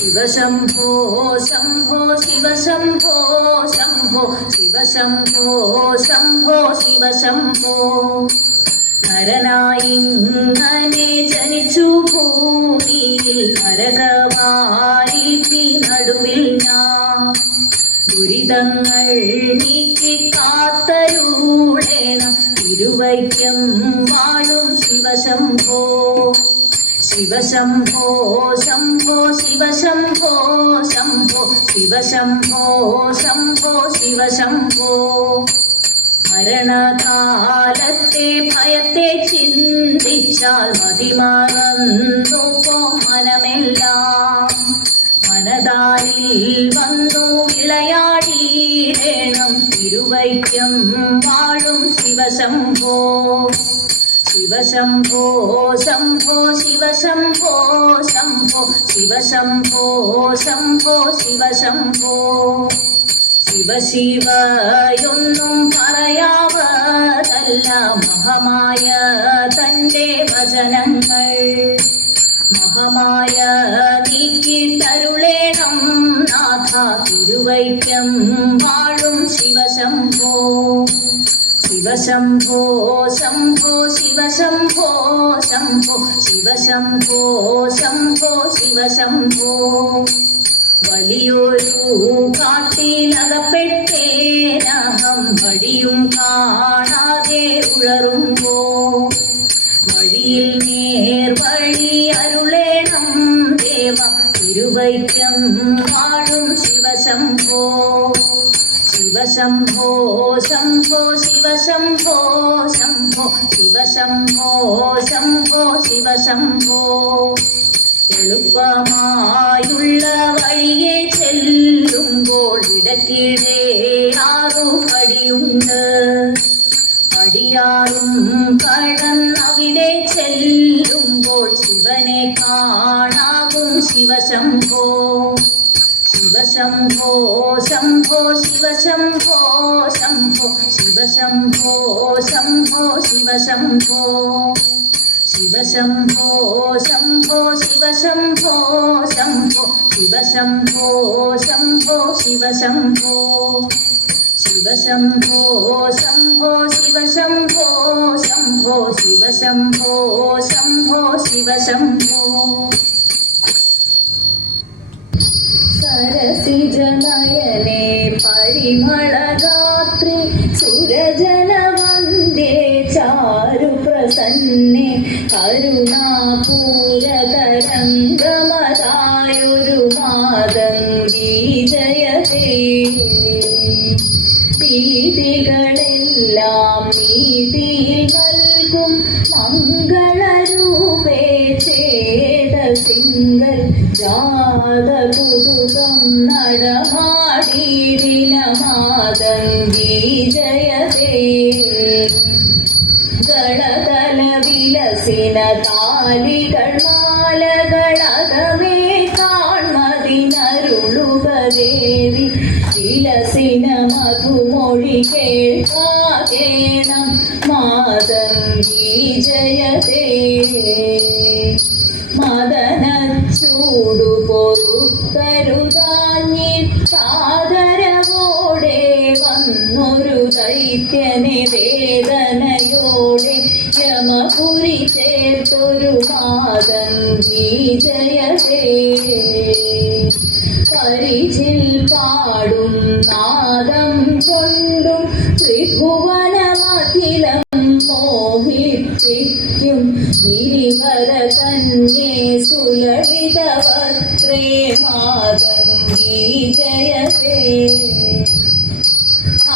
ശിവശംഭോ ശംഭോ ശിവശംഭോ ശംഭോ ശിവശംഭോ ശംഭോ ശിവശംഭോ നരനായിങ്ങനെ ജനിച്ചു ഭൂമിയിൽ നരകവാരിധി നടുവിൽ ഞാൻ ദുരിതങ്ങൾ നീക്കി കാത്തരുളേണം തിരുവൈക്കം വാഴും ശിവശംഭോ ശിവശംഭോ ശംഭോ ശിവശംഭോ ശംഭോ ശിവശംഭോ ശംഭോ ശിവശംഭോ മരണകാലത്തെ ഭയത്തെ ചിന്തിച്ചാൽ മതിമറന്നു മനമെല്ലാം മനതാരിൽ വന്നു വിളയാടിയിടേണം തിരുവൈക്കം വാഴും ശിവശംഭോ ശിവശംഭോ ശംഭോ ശിവശംഭോ ശംഭോ ശിവശംഭോ ശംഭോ ശിവശംഭോ ശിവശിവയൊന്നും പറയാവതല്ല മഹമായ തൻ്റെ വചനങ്ങൾ മഹമായ നീക്കിത്തരുളേണം നാഥ തിരുവൈക്കം വാഴും ശിവശംഭോ ശിവശംഭോ ശംഭോ ശിവശംഭോ ശംഭോ ശിവശംഭോ ശംഭോ ശിവശംഭോ വലിയൊരു കാട്ടിലകപ്പെട്ടേനഹം വഴിയും കാണാതെ ഉഴറുമ്പോ വഴിയിൽ നേർവഴി അരുളേണം ദേവ തിരുവൈക്കം വാഴും ശിവശംഭോ ശിവശംഭോ ശംഭോ ശിവശംഭോ ശംഭോ ശിവശംഭോ ശംഭോ ശിവശംഭോ എളുപ്പമായുള്ള വഴിയെ ചെല്ലുമ്പോൾ ഇടയ്ക്കിടെ ആറു പടിയുണ്ട് പടിയാറും കടന്നവിടെ ചെല്ലുമ്പോൾ ശിവനെ കാണാകും ശിവശംഭോ ശിവശംഭോ ശംഭോ ശിവശംഭോ ശംഭോ ശിവശംഭോ ശംഭോ ശിവശംഭോ ശിവശംഭോ ശംഭോ ശിവശംഭോ ശംഭോ ശിവശംഭോ ശംഭോ ശിവശംഭോ ശിവശംഭോ ശംഭോ ശിവശംഭോ ശംഭോ ശിവശംഭോ ശംഭോ ശിവശംഭോ സരസിജനയനേ പരിമളഗാത്രി സുരജനവന്ദേ ചാരുപ്രസന്നേ കരുണാപൂരതരംഗമതായൊരു മാതംഗീ ജയതേ രീതികളെല്ലാം നീതിയിൽ നൽകും മംഗളരൂപേ ചേതസിംഗൽ ജാതകുതുകം നടമാടിയിടിന മാതംഗീ ജയതേ ഗളതല വിലസിന താലികൾ മാലകളകമേ കാൺമതിനരുളുക ദേവി വിലസിന മധുമൊഴി കേൾക്കാകേണം മാതംഗീ ജയതേ മദനച്ചൂടു പൊറുക്കരുതാഞ്ഞിട്ടാദരവോടെ വന്നൊരു ദൈത്യനെ വേദനയോടെ യമപുരി ചേർത്തൊരു മാതംഗീ ജയതേ പരിചിൽ പാടും നാദം കൊണ്ടും ത്രിഭുവനമഖിലം മോഹിപ്പിക്കും ഗിരിവര കന്യേ സുലളിതവക്രേ മാതംഗീ ജയതേ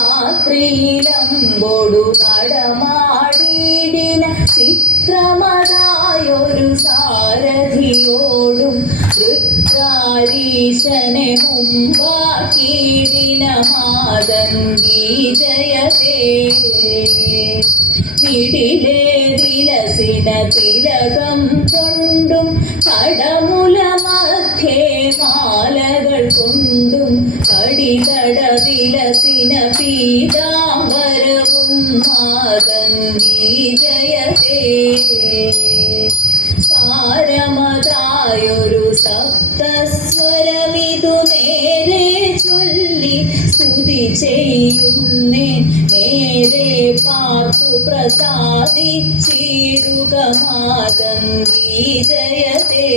ആത്രീലമ്പൊടു നടമാടിയിടിന ചിത്രമതായൊരു സാരഥിയോടും വൃത്രാരീശനെ മുമ്പാക്കിയിടിന മാതംഗീ ജയതേ നിടിലേ വിലസിന തിലകം കൊണ്ടും കടമുല മധ്യേ മാലകൾ കൊണ്ടും കടിതട വിലസിന പീതാംബരവും മാതംഗീ ജയതേ സാരമതായൊരു സപ്തസ്വര സ്തുതി ചെയ്യുന്നേ നേരെ പാർത്തു പ്രസാദിച്ചിടുക മാതംഗീ ജയതേ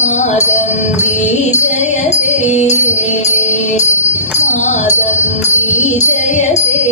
മാതംഗീ ജയതേ മാതംഗീ ജയതേ